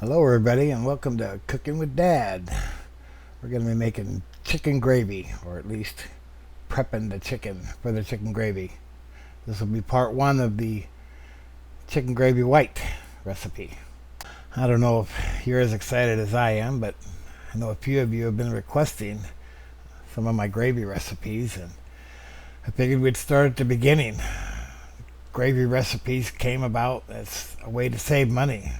Hello everybody and welcome to Cooking with Dad. We're going to be making chicken gravy, or at least prepping the chicken for the chicken gravy. This will be part one of the chicken gravy white recipe. I don't know if you're as excited as I am, but I know a few of you have been requesting some of my gravy recipes, and I figured we'd start at the beginning. Gravy recipes came about as a way to save money.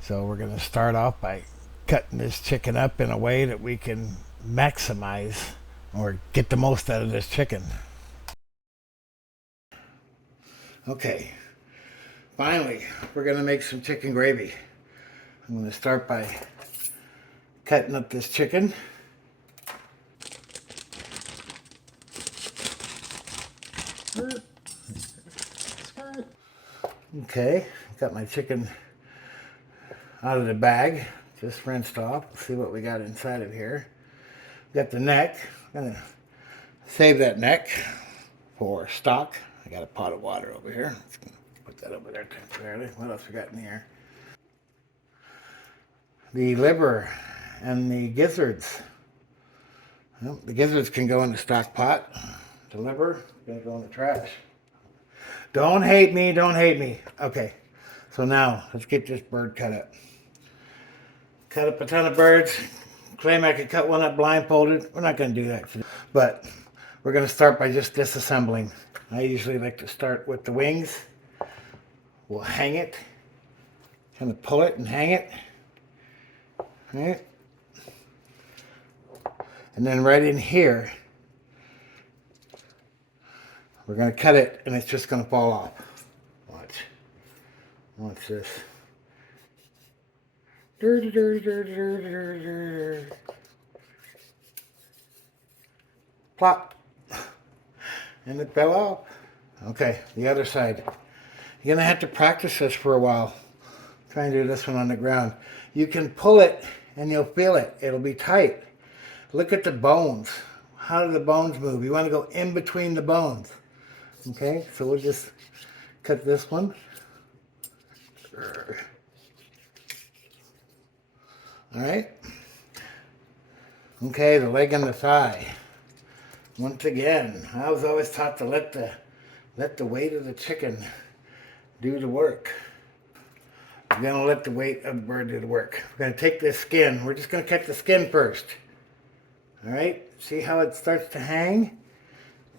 So we're going to start off by cutting this chicken up in a way that we can maximize or get the most out of this chicken. Okay, finally, we're going to make some chicken gravy. I'm going to start by cutting up this chicken. Okay, got my chicken out of the bag, just rinsed off. Let's see what we got inside of here. Got the neck. I'm gonna save that neck for stock. I got a pot of water over here. Let's put that over there temporarily. What else we got in here? The liver and the gizzards. Well, the gizzards can go in the stock pot. The liver is gonna go in the trash. Don't hate me, don't hate me. Okay, so now let's get this bird cut up. Cut up a ton of birds. Claim I could cut one up blindfolded. We're not going to do that today. But we're going to start by just disassembling. I usually like to start with the wings. We'll hang it. Kind of pull it and hang it. Right. And then right in here, we're going to cut it and it's just going to fall off. Watch this. Plop. And it fell off. Okay, the other side. You're going to have to practice this for a while. Try and do this one on the ground. You can pull it and you'll feel it. It'll be tight. Look at the bones. How do the bones move? You want to go in between the bones. Okay, so we'll just cut this one. All right. Okay, the leg and the thigh. Once again, I was always taught to let the weight of the chicken do the work. We're gonna let the weight of the bird do the work. We're gonna take this skin. We're just gonna cut the skin first. All right. See how it starts to hang?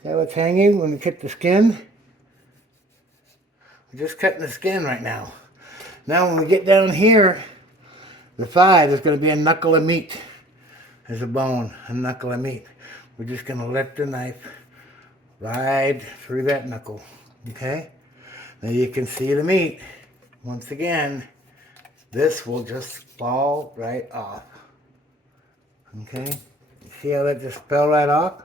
See how it's hanging when we cut the skin? We're just cutting the skin right now. Now when we get down here, the thigh, there's going to be a knuckle of meat. There's a bone, a knuckle of meat. We're just going to let the knife ride through that knuckle. Okay? Now you can see the meat. Once again, this will just fall right off. Okay? See how that just fell right off?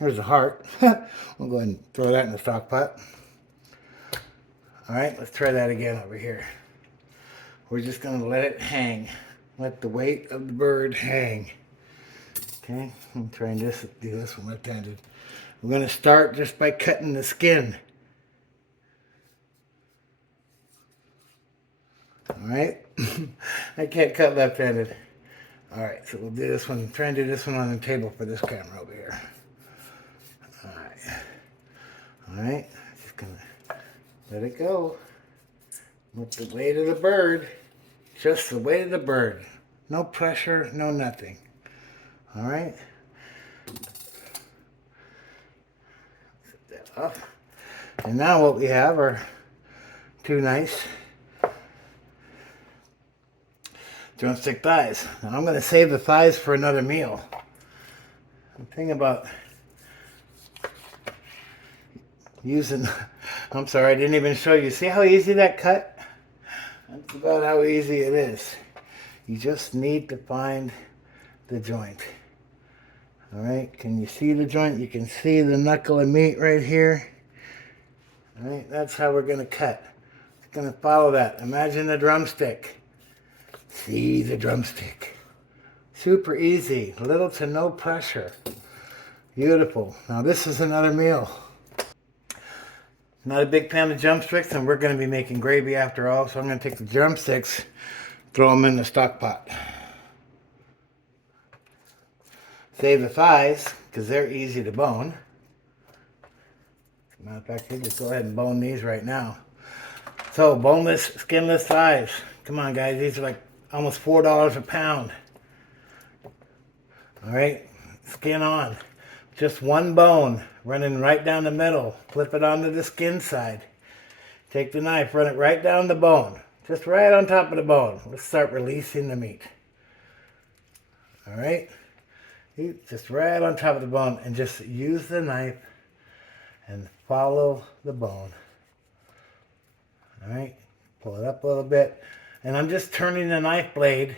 Here's the heart. We'll go ahead and throw that in the stock pot. Alright, let's try that again over here. We're just going to let it hang. Let the weight of the bird hang. Okay, I'm trying to do this one left-handed. We're going to start just by cutting the skin. Alright, I can't cut left-handed. Alright, so we'll do this one. Try and do this one on the table for this camera over here. Alright, just going to let it go. With the weight of the bird. Just the weight of the bird. No pressure, no nothing. Alright. Set that off. And now what we have are two nice drumstick thighs. Now I'm going to save the thighs for another meal. The thing about using, I'm sorry, I didn't even show you. See how easy that cut? That's about how easy it is. You just need to find the joint. Alright, can you see the joint? You can see the knuckle of meat right here. Alright, that's how we're going to cut. It's going to follow that. Imagine the drumstick. See the drumstick. Super easy. Little to no pressure. Beautiful. Now this is another meal. Not a big fan of drumsticks, and we're going to be making gravy after all, so I'm going to take the drumsticks, throw them in the stock pot. Save the thighs, because they're easy to bone. As a matter of fact, you just go ahead and bone these right now. So, boneless, skinless thighs. Come on, guys. These are like almost $4 a pound. All right, skin on. Just one bone, running right down the middle. Flip it onto the skin side. Take the knife, run it right down the bone. Just right on top of the bone. Let's start releasing the meat. All right, just right on top of the bone, and just use the knife and follow the bone. All right, pull it up a little bit, and I'm just turning the knife blade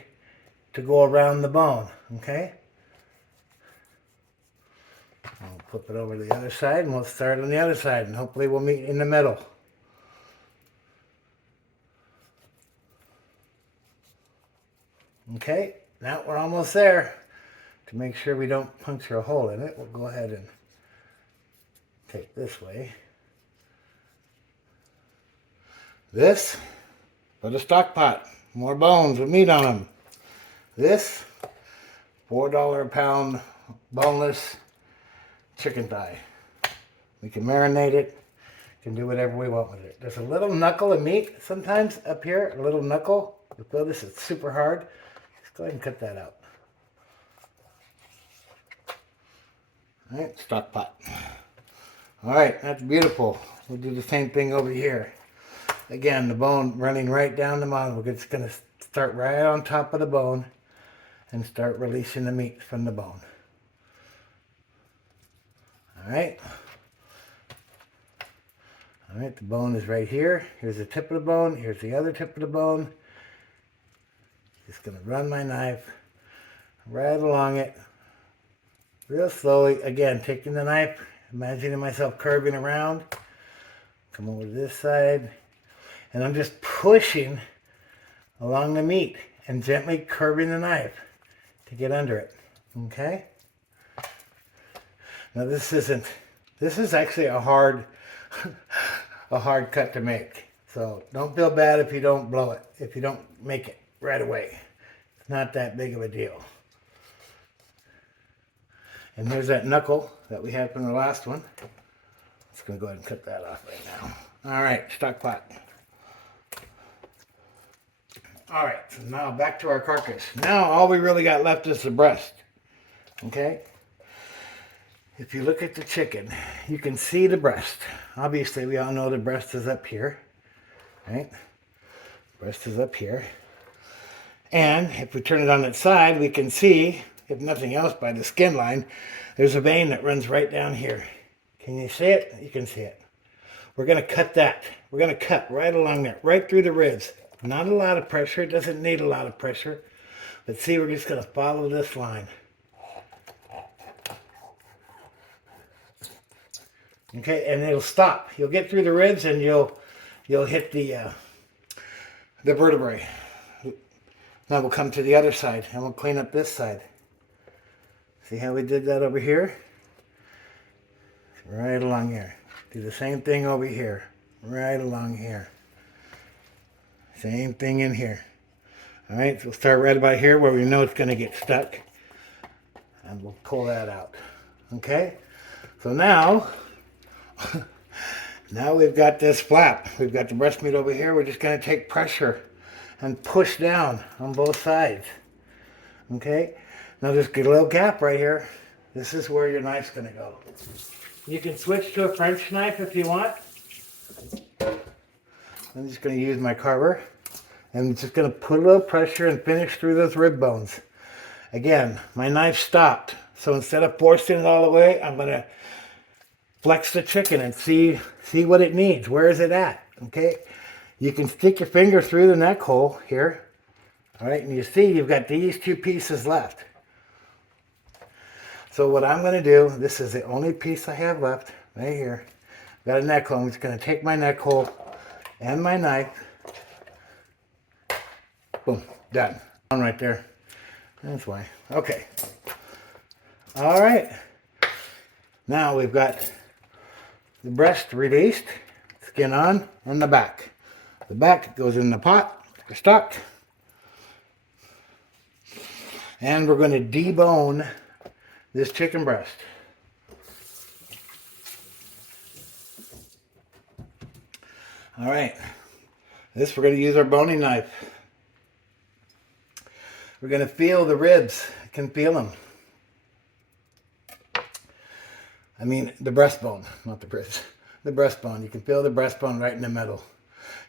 to go around the bone, okay? I'll flip it over to the other side, and we'll start on the other side, and hopefully we'll meet in the middle. Okay, now we're almost there. To make sure we don't puncture a hole in it, we'll go ahead and take this way. This, for the stock pot. More bones with meat on them. This, $4 a pound boneless chicken thigh. We can marinate it, can do whatever we want with it. There's a little knuckle of meat sometimes up here, a little knuckle. You'll feel this, it's super hard. Just go ahead and cut that out. All right, stock pot. All right, that's beautiful. We'll do the same thing over here. Again, the bone running right down the bottom. We're just going to start right on top of the bone and start releasing the meat from the bone. All right. All right, the bone is right here. Here's the tip of the bone. Here's the other tip of the bone. Just going to run my knife right along it. Real slowly, again, taking the knife, imagining myself curving around. Come over to this side. And I'm just pushing along the meat and gently curving the knife to get under it. Okay? Now this is actually a hard cut to make. So don't feel bad if you don't blow it, if you don't make it right away. It's not that big of a deal. And here's that knuckle that we had from the last one. Just going to go ahead and cut that off right now. All right, stock pot. All right, so now back to our carcass. Now all we really got left is the breast. Okay? If you look at the chicken, you can see the breast. Obviously, we all know the breast is up here. Right? Breast is up here. And if we turn it on its side, we can see, if nothing else by the skin line, there's a vein that runs right down here. Can you see it? You can see it. We're going to cut that. We're going to cut right along there, right through the ribs. Not a lot of pressure. It doesn't need a lot of pressure. But see, we're just going to follow this line. Okay, and it'll stop. You'll get through the ribs and you'll hit the vertebrae. Now we'll come to the other side and we'll clean up this side. See how we did that over here? Right along here. Do the same thing over here. Right along here. Same thing in here. All right, so we'll start right about here where we know it's going to get stuck. And we'll pull that out. Okay? So now we've got this flap. We've got the breast meat over here. We're just going to take pressure and push down on both sides. Okay? Now there's a little gap right here. This is where your knife's going to go. You can switch to a French knife if you want. I'm just going to use my carver. I'm just going to put a little pressure and finish through those rib bones. Again, my knife stopped. So instead of forcing it all the way, I'm going to flex the chicken and see what it needs. Where is it at? Okay? You can stick your finger through the neck hole here. All right, and you see you've got these two pieces left. So what I'm going to do, this is the only piece I have left, right here. Got a neck hole. I'm just going to take my neck hole and my knife. Boom, done. On right there. That's why. Okay. All right. Now we've got the breast released, skin on, and the back. The back goes in the pot for stock. And we're going to debone this chicken breast. All right, this we're going to use our boning knife. We're going to feel the ribs. You can feel them. I mean the breastbone, not the ribs. The breastbone. You can feel the breastbone right in the middle.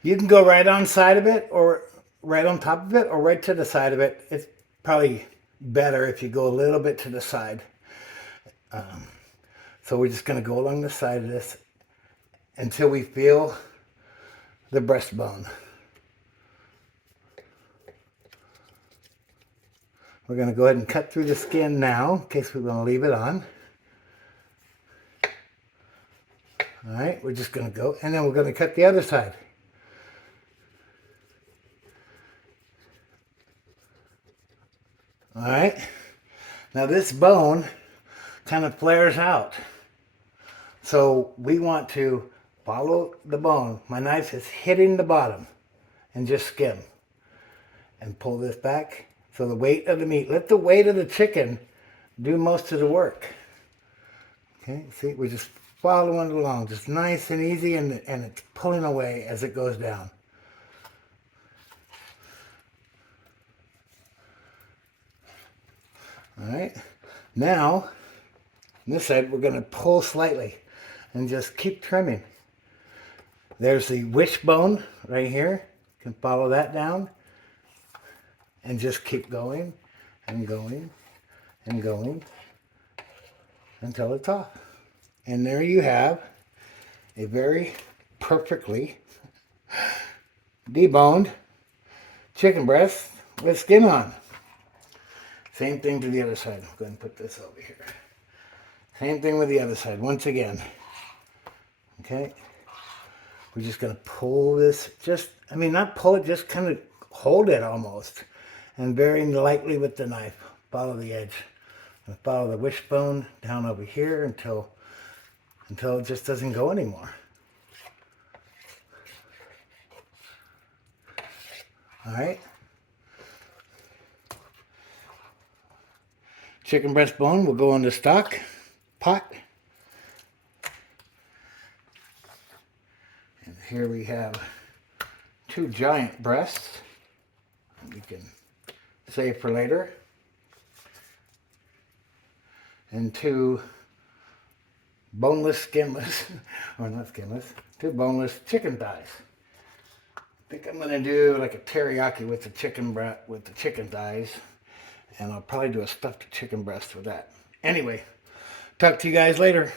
You can go right on side of it, or right on top of it, or right to the side of it. It's probably better if you go a little bit to the side. So we're just going to go along the side of this until we feel the breastbone. We're going to go ahead and cut through the skin now, in case we're going to leave it on. All right, we're just going to go, and then we're going to cut the other side. All right, now this bone kind of flares out. So we want to follow the bone. My knife is hitting the bottom and just skim. And pull this back. So the weight of the meat, let the weight of the chicken do most of the work. Okay, see, we're just following it along, just nice and easy, and it's pulling away as it goes down. All right, now, on this side, we're going to pull slightly and just keep trimming. There's the wishbone right here. You can follow that down and just keep going and going and going until it's off. And there you have a very perfectly deboned chicken breast with skin on. Same thing to the other side. I'm going to put this over here. Same thing with the other side. Once again. Okay. We're just going to pull this, not pull it, just kind of hold it almost. And very lightly with the knife. Follow the edge. And follow the wishbone down over here until it just doesn't go anymore. All right. Chicken breastbone will go in the stock pot. And here we have 2 giant breasts. We can save for later. And 2 boneless, skinless, or not skinless, 2 boneless chicken thighs. I think I'm going to do like a teriyaki with the chicken thighs, and I'll probably do a stuffed chicken breast with that. Anyway, talk to you guys later.